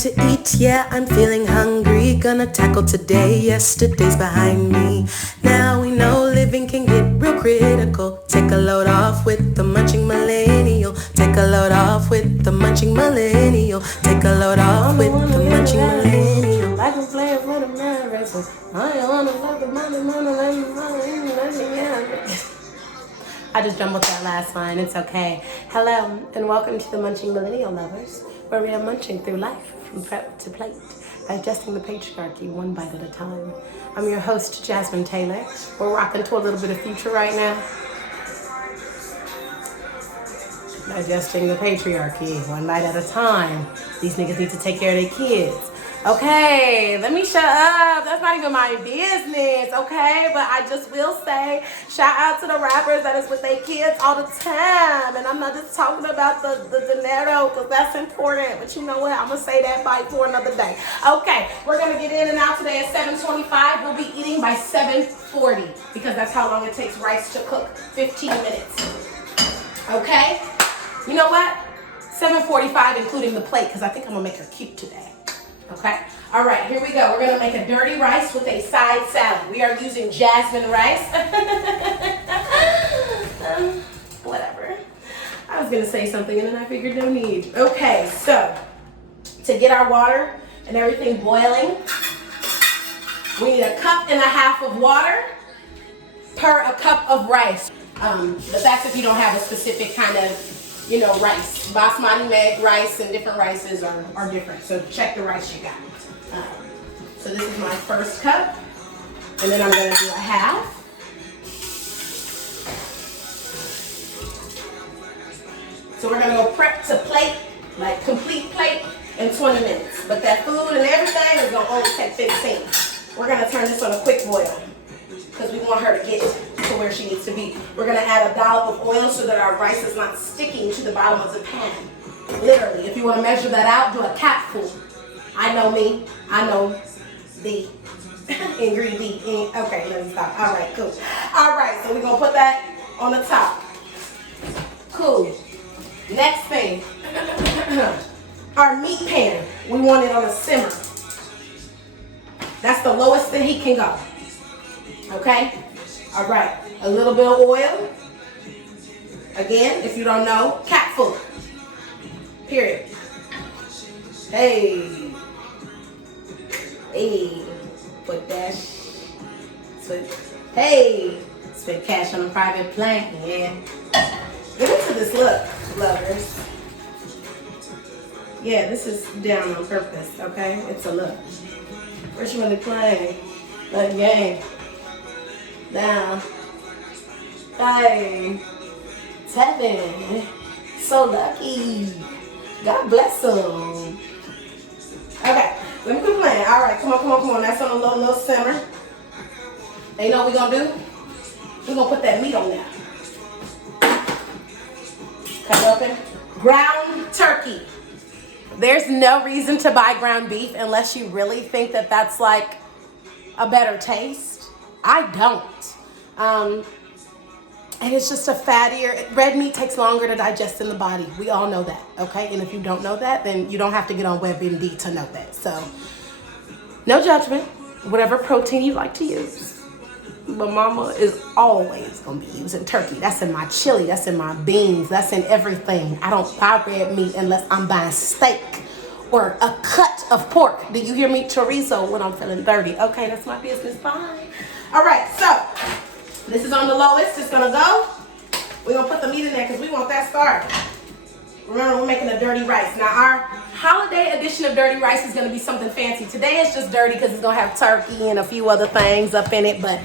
to eat, yeah, I'm feeling hungry. Gonna tackle today, yesterday's behind me. Now we know living can get real critical. Take a load off with the Munching Millennial. Take a load off with the Munching Millennial. Take a load off with the Munching Millennial. Like a player for the marathon. I don't wanna fuck the money. I just jumbled that last line, it's okay. Hello, and welcome to the Munching Millennial lovers, where we are munching through life from prep to plate, digesting the patriarchy one bite at a time. I'm your host, Jasmine Taylor. We're rocking to a little bit of future right now. Digesting the patriarchy one bite at a time. These niggas need to take care of their kids. Okay, let me shut up. That's not even my business, okay? But I just will say, shout out to the rappers that is with their kids all the time. And I'm not just talking about the dinero, because that's important. But you know what? I'm going to say that bite for another day. Okay, we're going to get in and out today at 7:25. We'll be eating by 7:40, because that's how long it takes rice to cook, 15 minutes. Okay? You know what? 7:45, including the plate, because I think I'm going to make her cute today. Okay, all right, here we go. We're gonna make a dirty rice with a side salad. We are using Jasmine rice. Whatever. I was gonna say something and then I figured no need. Okay, so to get our water and everything boiling, we need 1.5 cups of water per a cup of rice. But that's if you don't have a specific kind of, rice. Basmati rice and different rices are different. So check the rice you got. So this is my first cup. And then I'm going to do 1/2. So we're going to go prep to plate, like complete plate, in 20 minutes. But that food and everything is going to only take 15. We're going to turn this on a quick boil, because we want her to get to where she needs to be. We're gonna add a dollop of oil so that our rice is not sticking to the bottom of the pan. Literally, if you wanna measure that out, do a capful. I know me, I know the ingredient. Okay, let me stop. All right, cool. All right, so we're gonna put that on the top. Cool. Next thing, our meat pan, we want it on a simmer. That's the lowest that heat can go. Okay? All right. A little bit of oil. Again, if you don't know, capful. Period. Hey. Hey. Put that. Hey. Spend cash on a private plane. Yeah. Get into this look, lovers. Yeah, this is down on purpose, okay? It's a look. First you want to play. Look, game. Down. 5, 7. So lucky. God bless them. Okay, let me quit playing. All right, come on. That's on a low simmer. And you know what we're going to do? We're going to put that meat on there. Cut it open. Ground turkey. There's no reason to buy ground beef unless you really think that that's like a better taste. I don't. And it's just a fattier, red meat takes longer to digest in the body. We all know that, okay? And if you don't know that, then you don't have to get on WebMD to know that. So, no judgment, whatever protein you like to use. But mama is always gonna be using turkey. That's in my chili, that's in my beans, that's in everything. I don't buy red meat unless I'm buying steak or a cut of pork. Do you hear me? Chorizo when I'm feeling dirty. Okay, that's my business, fine. All right, so this is on the lowest. It's gonna go. We're gonna put the meat in there because we want that started. Remember, we're making a dirty rice. Now, our holiday edition of dirty rice is gonna be something fancy. Today it's just dirty because it's gonna have turkey and a few other things up in it. But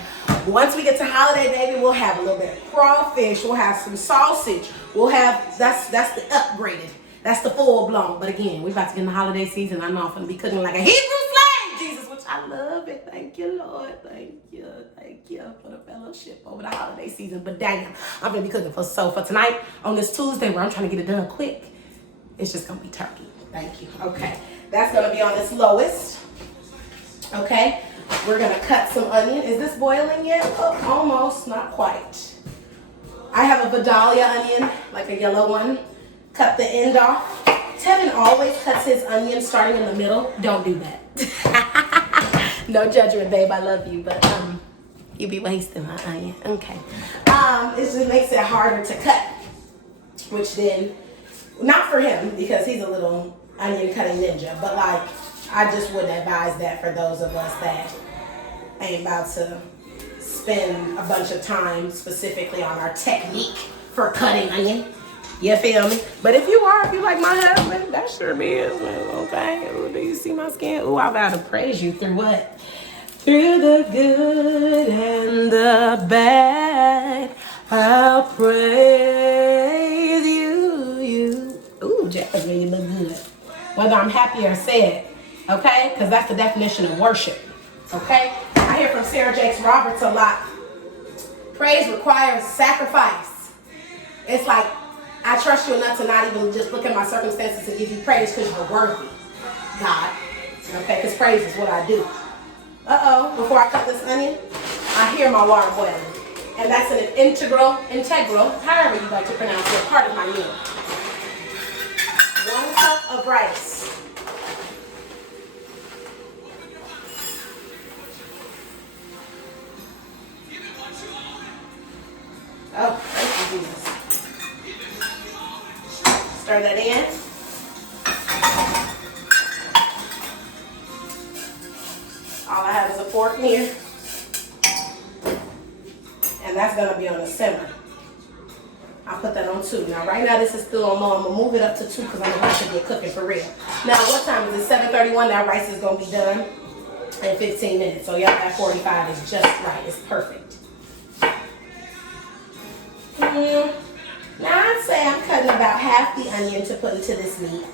once we get to holiday, baby, we'll have a little bit of crawfish. We'll have some sausage. We'll have, that's the upgraded. That's the full blown. But again, we're about to get in the holiday season. I know I'm gonna be cooking like a Hebrew slave, Jesus, which I love it. Thank you, Lord. Thank you for the fellowship over the holiday season. But damn, I'm gonna be cooking for tonight on this Tuesday where I'm trying to get it done quick. It's just gonna be turkey. Thank you. Okay, that's gonna be on this lowest. Okay, we're gonna cut some onion. Is this boiling yet? Oh, almost, not quite. I have a Vidalia onion, like a yellow one. Cut the end off. Tevin always cuts his onions starting in the middle. Don't do that. No judgment, babe. I love you, but you be wasting my onion. Okay. It just makes it harder to cut, which then, not for him because he's a little onion cutting ninja, but like I just wouldn't advise that for those of us that ain't about to spend a bunch of time specifically on our technique for cutting onion. You feel me? But if you like my husband, that sure is, okay? Ooh, do you see my skin? Ooh, I vow to praise you through what? Through the good and the bad, I'll praise you. Ooh, Jasmine, you look good. Whether I'm happy or sad, okay? Because that's the definition of worship, okay? I hear from Sarah Jakes Roberts a lot. Praise requires sacrifice. It's like, I trust you enough to not even just look at my circumstances and give you praise because you're worthy, God. Okay, because praise is what I do. Before I cut this onion, I hear my water boiling. And that's an integral, however you like to pronounce it, part of my meal. 1 cup of rice. Oh, thank you, Jesus. Stir that in. All I have is a fork here. And that's going to be on a simmer. I'll put that on 2. Now, right now, this is still on low. I'm going to move it up to 2 because I'm going to get cooking for real. Now, what time is it? 7:31. That rice is going to be done in 15 minutes. So, yeah, that 45 is just right. It's perfect. Now, I'd say I'm cutting about half the onion to put into this meat.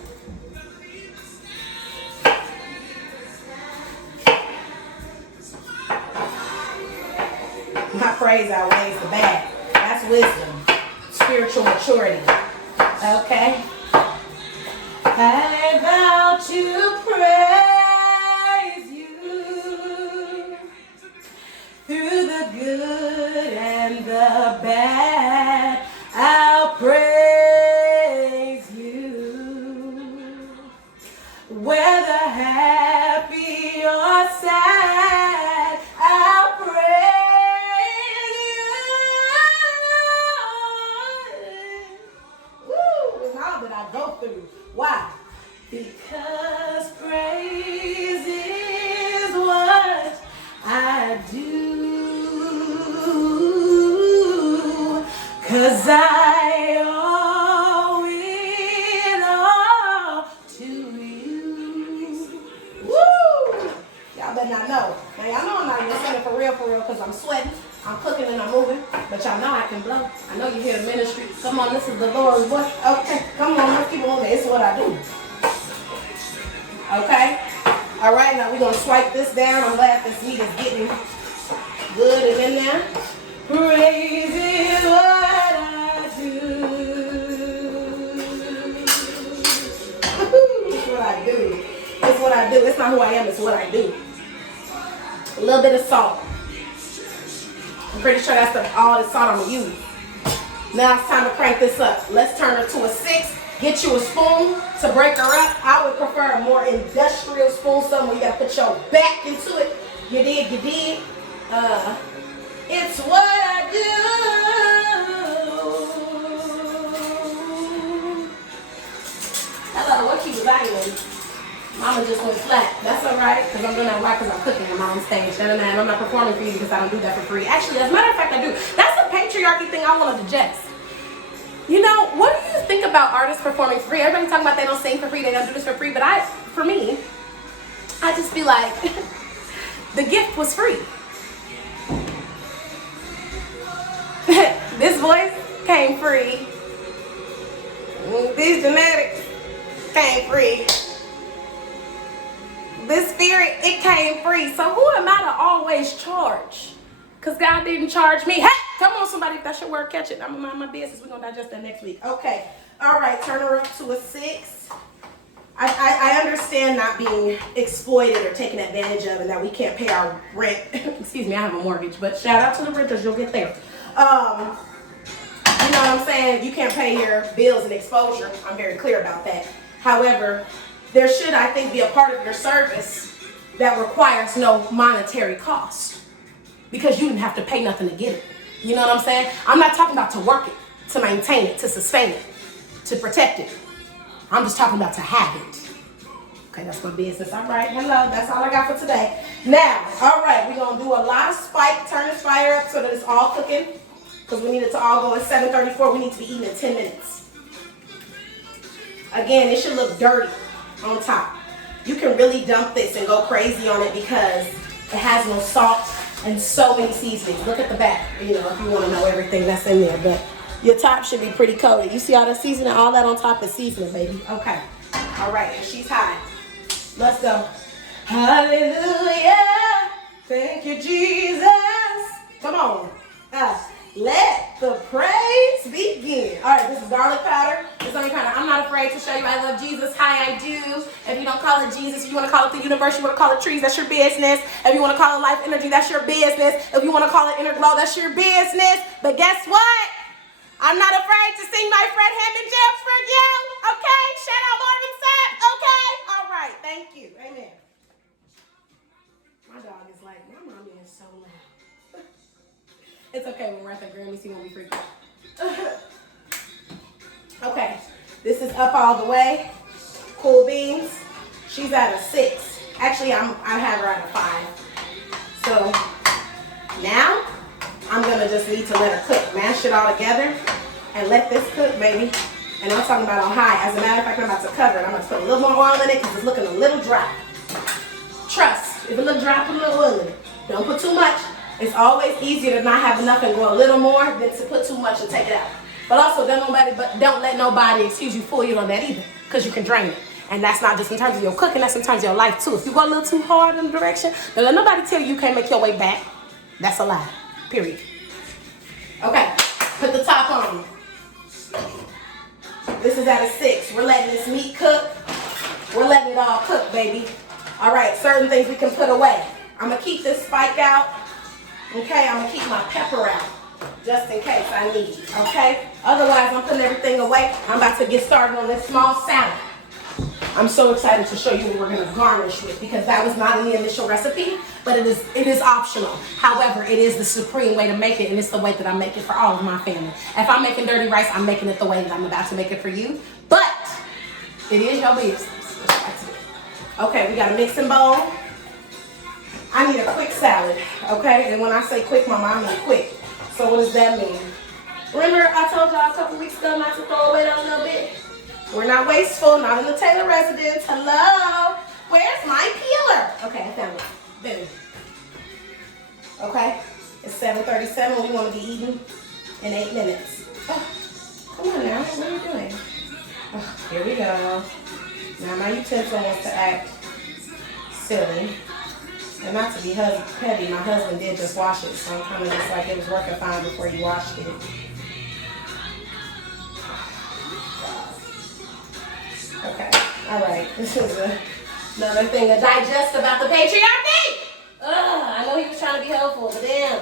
My praise outweighs the bad. That's wisdom. Spiritual maturity. Okay? I vow to praise you through the good and the bad. I'll praise you. Whether happy or sad, I'll praise you. Woo! And all that I go through. Why? Because praise is what I do. 'Cause I owe it all to you. Woo! Y'all better not know. Now y'all know I'm not even saying it for real, because I'm sweating, I'm cooking and I'm moving. But y'all know I can blow. I know you hear the ministry. Come on, this is the Lord's voice. Okay, come on, let's keep moving. It's what I do. Okay? All right, now we're going to swipe this down. I'm glad this meat is getting good and in there. Praise is what I do. It's what I do. It's what I do. It's not who I am, it's what I do. A little bit of salt. I'm pretty sure that's all the salt I'm going to use. Now it's time to crank this up. Let's turn her to a 6. Get you a spoon to break her up. I would prefer a more industrial spoon, something where you got to put your back into it. You did. It's what I do. Hello, what you was eyeing? Mama just went flat. That's all right, because I'm doing that right because I'm cooking on my own stage. And I'm not performing for you because I don't do that for free. Actually, as a matter of fact, I do. That's a patriarchy thing I want to digest. You know, what do you think about artists performing for free? Everybody talking about they don't sing for free, they don't do this for free. But for me, I just feel like the gift was free. This voice came free. These genetics came free. This spirit, it came free. So who am I to always charge? Because God didn't charge me. Hey, come on somebody, if that's your word, catch it. I'm going to mind my business. We're going to digest that next week. Okay. All right, turn her up to a 6. I understand not being exploited or taken advantage of and that we can't pay our rent. Excuse me, I have a mortgage, but shout out to the renters, you'll get there. You know what I'm saying? You can't pay your bills and exposure. I'm very clear about that. However, there should, I think, be a part of your service that requires no monetary cost, because you didn't have to pay nothing to get it. You know what I'm saying? I'm not talking about to work it, to maintain it, to sustain it, to protect it. I'm just talking about to have it. Okay, that's my business. All right, hello, that's all I got for today. Now, all right, we're gonna do a lot of spike, turn this fire up so that it's all cooking, because we need it to all go at 7:34. We need to be eating in 10 minutes. Again, it should look dirty on top. You can really dump this and go crazy on it because it has no salt and so many seasonings. Look at the back, you know, if you want to know everything that's in there. But your top should be pretty coated. You see all the seasoning? All that on top is seasoning, baby. Okay. All right, and she's high. Let's go. Hallelujah. Thank you, Jesus. Come on. Let the praise begin. All right, this is garlic powder. It's only kind of, I'm not afraid to show you I love Jesus. Hi, I do. If you don't call it Jesus, if you want to call it the universe, you want to call it trees, that's your business. If you want to call it life energy, that's your business. If you want to call it inner glow, that's your business. But guess what? I'm not afraid to sing my Fred Hammond jams for you. Okay? Shout out Marvin Sapp. Okay? All right. Thank you. Amen. My dog is like, my mommy is so loud. It's okay when we're at the Grammys, he won't be freaking out. Okay. This is up all the way. Cool beans. She's at a 6. Actually, I have her at a 5. So now I'm gonna just need to let her cook. Mash it all together and let this cook, baby. And I'm talking about on high. As a matter of fact, I'm about to cover it. I'm going to put a little more oil in it because it's looking a little dry. Trust, if it looks dry, put a little oil in it. Don't put too much. It's always easier to not have enough and go a little more than to put too much and take it out. But also, don't let nobody, fool you on that either, because you can drain it. And that's not just in terms of your cooking, that's in terms of your life too. If you go a little too hard in the direction, don't let nobody tell you can't make your way back. That's a lie, period. Okay, put the top on. This is at a 6. We're letting this meat cook. We're letting it all cook, baby. All right, certain things we can put away. I'm going to keep this spike out. Okay, I'm going to keep my pepper out just in case I need it. Okay? Otherwise, I'm putting everything away. I'm about to get started on this small salad. I'm so excited to show you what we're going to garnish with because that was not in the initial recipe, but it is optional. However, it is the supreme way to make it, and it's the way that I make it for all of my family. If I'm making dirty rice, I'm making it the way that I'm about to make it for you, but it is your business. Okay, we got a mixing bowl. I need a quick salad, okay? And when I say quick, Mama, I mean quick. So what does that mean? Remember I told y'all a couple weeks ago not to throw away that little bit? We're not wasteful, not in the Taylor residence. Hello? Where's my peeler? Okay, I found it. Boom. Okay, it's 7:37. We want to be eating in 8 minutes. Oh, come on now, what are you doing? Oh, here we go. Now my utensil wants to act silly. And not to be petty, my husband did just wash it, so I'm kind of just like it was working fine before you washed it. Okay, all right. This is another thing to digest about the patriarchy. I know he was trying to be helpful, but damn.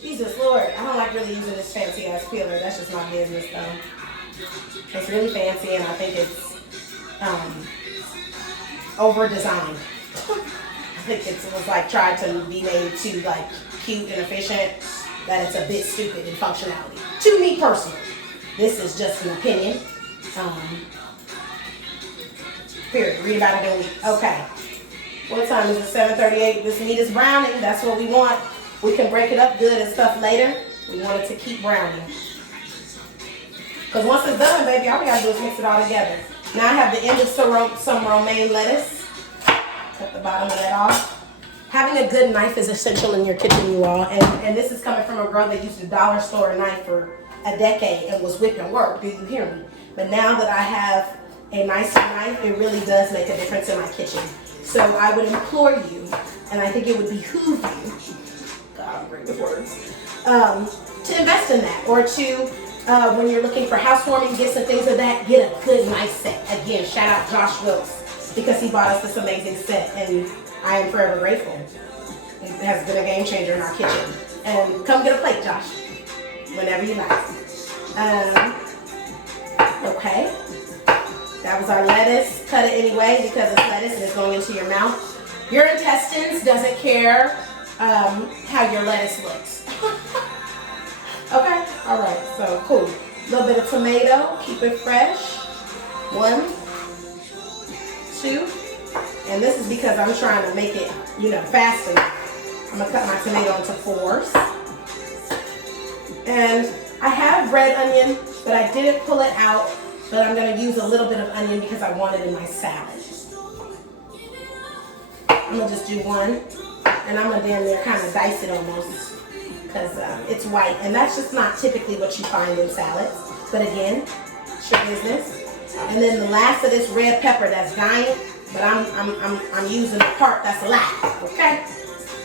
Jesus Lord, I don't like really using this fancy ass peeler. That's just my business though. It's really fancy and I think it's over designed. I think it was like tried to be made too like cute and efficient that it's a bit stupid in functionality. To me personally, this is just an opinion. Period. Read about it in a week. Okay. What time is it? 7:38. This meat is browning. That's what we want. We can break it up good and stuff later. We want it to keep browning. Because once it's done, baby, all we gotta do is mix it all together. Now I have the end of some romaine lettuce. Cut the bottom of that off. Having a good knife is essential in your kitchen, you all. And this is coming from a girl that used a dollar store knife for a decade and was whipping work. Did you hear me? But now that I have a nicer knife, it really does make a difference in my kitchen. So I would implore you, and I think it would behoove you, God, I'm great with words, to invest in that. Or to, when you're looking for housewarming gifts and things like that, get a good knife set. Again, shout out Josh Wilkes, because he bought us this amazing set, and I am forever grateful. It has been a game changer in our kitchen. And come get a plate, Josh, whenever you like. Okay. That was our lettuce. Cut it anyway because it's lettuce and it's going into your mouth. Your intestines doesn't care how your lettuce looks. Okay, all right, so cool. A little bit of tomato, keep it fresh. 1, 2, and this is because I'm trying to make it, fast enough. I'm gonna cut my tomato into 4s. And I have red onion, but I didn't pull it out, but I'm gonna use a little bit of onion because I want it in my salad. I'm gonna just do 1, and I'm gonna damn near kind of dice it almost because it's white, and that's just not typically what you find in salads. But again, it's your business. And then the last of this red pepper that's dying, but I'm using the part that's alive. Okay,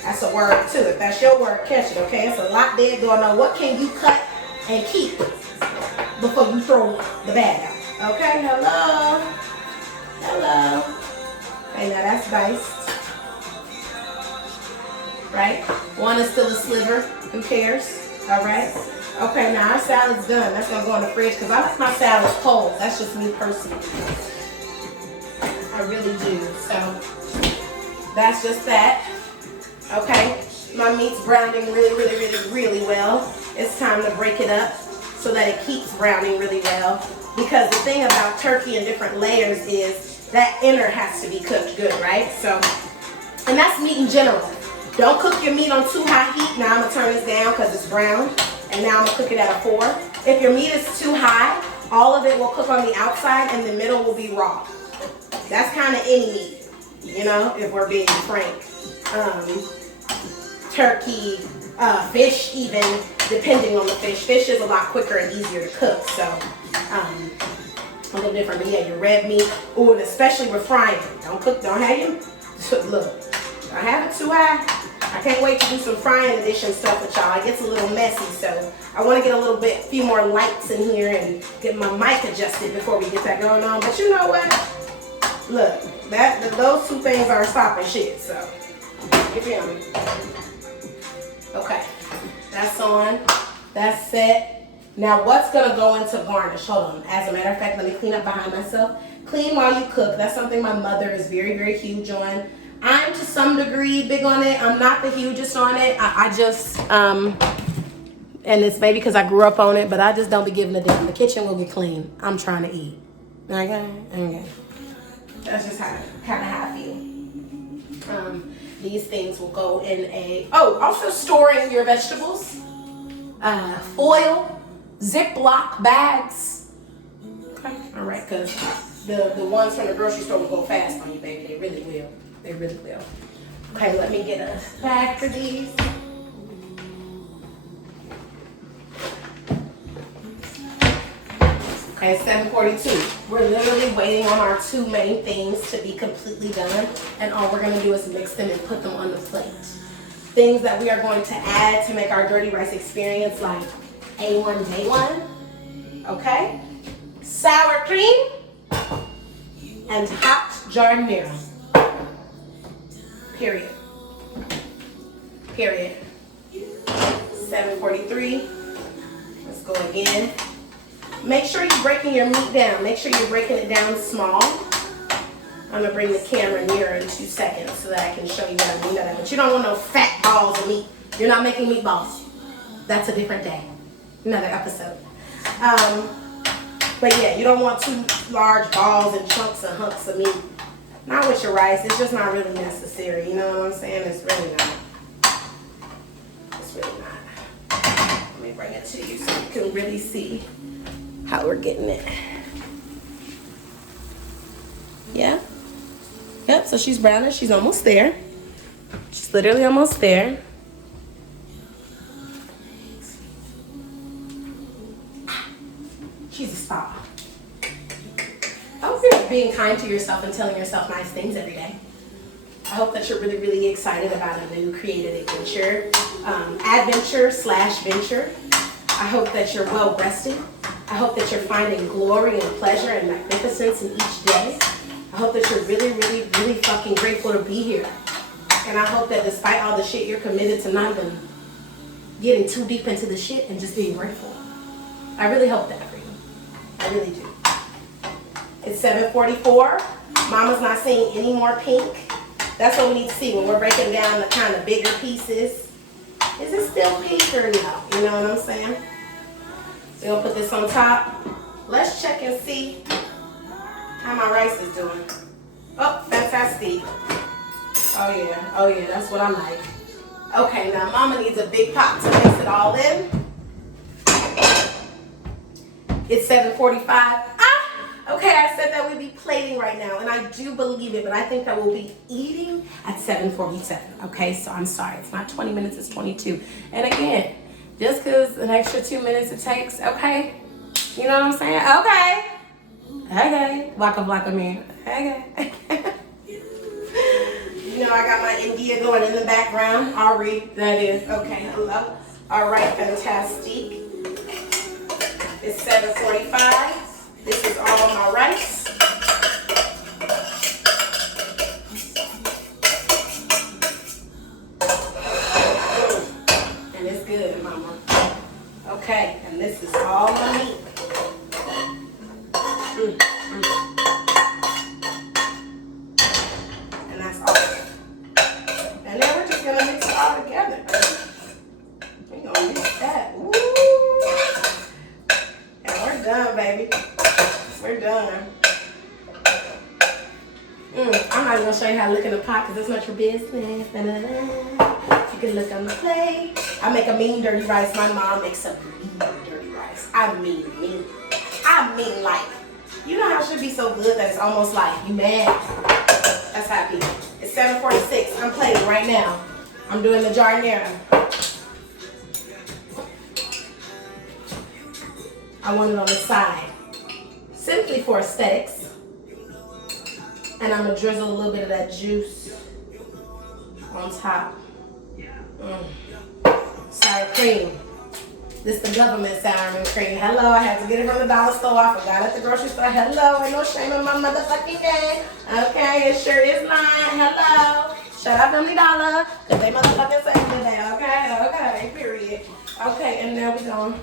that's a word too. If that's your word, catch it. Okay, it's a lot there going on. What can you cut and keep before you throw the bag out? Okay, hello. Okay, now that's diced. Right? 1 is still a sliver. Who cares? All right. Okay, now our salad's done. That's gonna go in the fridge because I like my salads cold. That's just me personally. I really do. So that's just that. Okay. My meat's browning really well. It's time to break it up so that it keeps browning really well. Because the thing about turkey and different layers is that inner has to be cooked good, right? So, and that's meat in general. Don't cook your meat on too high heat. Now I'm gonna turn this down because it's brown. And now I'm gonna cook it at a 4. If your meat is too high, all of it will cook on the outside and the middle will be raw. That's kind of any meat, if we're being frank. Turkey, fish even, depending on the fish. Fish is a lot quicker and easier to cook, so a little different. But yeah, your red meat, ooh, and especially with frying. Don't have your, look, don't have it too high. I can't wait to do some frying edition stuff with y'all. It gets a little messy, so I want to get a few more lights in here and get my mic adjusted before we get that going on. But you know what? Look, those 2 things are stopping shit, so you feel me? Okay, that's on. That's set. Now what's gonna go into garnish? Hold on. As a matter of fact, let me clean up behind myself. Clean while you cook. That's something my mother is very huge on. I'm to some degree big on it. I'm not the hugest on it. I just, and it's maybe because I grew up on it, but I just don't be giving a damn. The kitchen will get clean. I'm trying to eat. Okay. That's just how I feel. These things will go in also storing your vegetables. Foil, Ziploc bags. Okay, all right, because the ones from the grocery store will go fast on you, baby. They really will. They really will. Okay, let me get a bag for these. Okay, it's 7:42. We're literally waiting on our 2 main things to be completely done, and all we're gonna do is mix them and put them on the plate. Things that we are going to add to make our dirty rice experience like A1 day 1. Okay? Sour cream and hot giardiniera. Period. 7:43. Let's go again. Make sure you're breaking your meat down. Make sure you're breaking it down small. I'm gonna bring the camera nearer in 2 seconds so that I can show you what I mean by that. But you don't want no fat balls of meat. You're not making meatballs. That's a different day. Another episode. But yeah, you don't want 2 large balls and chunks and hunks of meat. Not with your rice. It's just not really necessary. You know what I'm saying? It's really not. It's really not. Let me bring it to you so you can really see how we're getting it. Yeah? Yep, so she's brownish. She's almost there. She's literally almost there. She's a star. I hope you're being kind to yourself and telling yourself nice things every day. I hope that you're really excited about a new creative adventure, adventure/venture. I hope that you're well rested. I hope that you're finding glory and pleasure and magnificence in each day. I hope that you're really fucking grateful to be here. And I hope that despite all the shit, you're committed to not even getting too deep into the shit and just being grateful. I really hope that for you. I really do. It's 7:44. Mama's not seeing any more pink. That's what we need to see when we're breaking down the kind of bigger pieces. Is it still pink or no? You know what I'm saying? We're gonna put this on top. Let's check and see how my rice is doing. Oh, fantastic. Oh yeah, that's what I like. Okay, now Mama needs a big pot to mix it all in. It's 7:45. Okay, I said that we'd be plating right now, and I do believe it, but I think that we'll be eating at 7:47. Okay, so I'm sorry, it's not 20 minutes, it's 22. And again, just because an extra 2 minutes it takes, okay? You know what I'm saying? Okay. Waka man. Okay. You know, I got my India going in the background. Ari, that is. Okay, hello. All right, fantastic. It's 7:45. This is all my rice. And it's good, Mama. Okay, and this is all my meat. And that's all. And then we're just gonna mix it all together. We're gonna mix that. Ooh. And we're done, baby. We're done. I'm not even gonna show you how to look in the pot because it's not your business. You can look on the plate. I make a mean dirty rice. My mom makes a mean dirty rice. I mean, like, you know how it should be so good that it's almost like you mad. That's how I be. It's 7:46. I'm plating right now. I'm doing the jardinera. I want it on the side. Simply for aesthetics. And I'm gonna drizzle a little bit of that juice on top. Sour cream. This the government sour cream. Hello, I had to get it from the dollar store. I forgot at the grocery store. Hello, ain't no shame in my motherfucking game. Okay, it sure is not. Hello. Shut up, Family Dollar. Because they motherfucking say today. Okay, period. Okay, and now we're gonna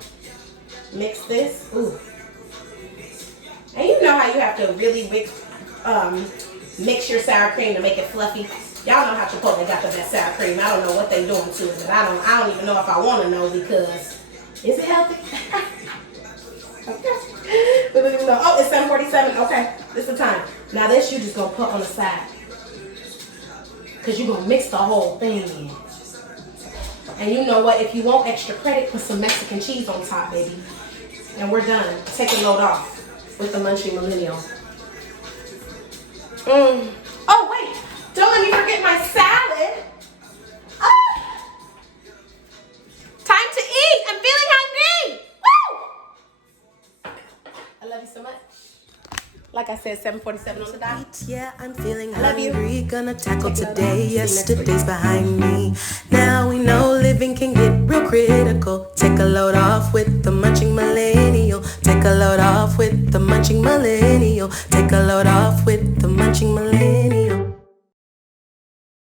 mix this. Ooh. And you know how you have to really mix your sour cream to make it fluffy. Y'all know how Chipotle got the best sour cream. I don't know what they doing to it, but I don't even know if I want to know because is it healthy? Okay. Oh, it's 7:47. Okay, this is the time. Now this you just gonna put on the side because you're gonna mix the whole thing in. And you know what? If you want extra credit, put some Mexican cheese on top, baby. And we're done. Take a load off with the Munching Millennial. Oh, wait. Don't let me forget my salad. Time to eat. I'm feeling hungry. Woo! I love you so much. Like I said, 7:47 on the dot. Yeah, I'm feeling hungry. Gonna tackle today. Yesterday's behind me. Now we know living can get real critical. Take a load off with the Munching Millennial. Take a load off with the Munching Millennial. Take a load off with the Munching Millennial.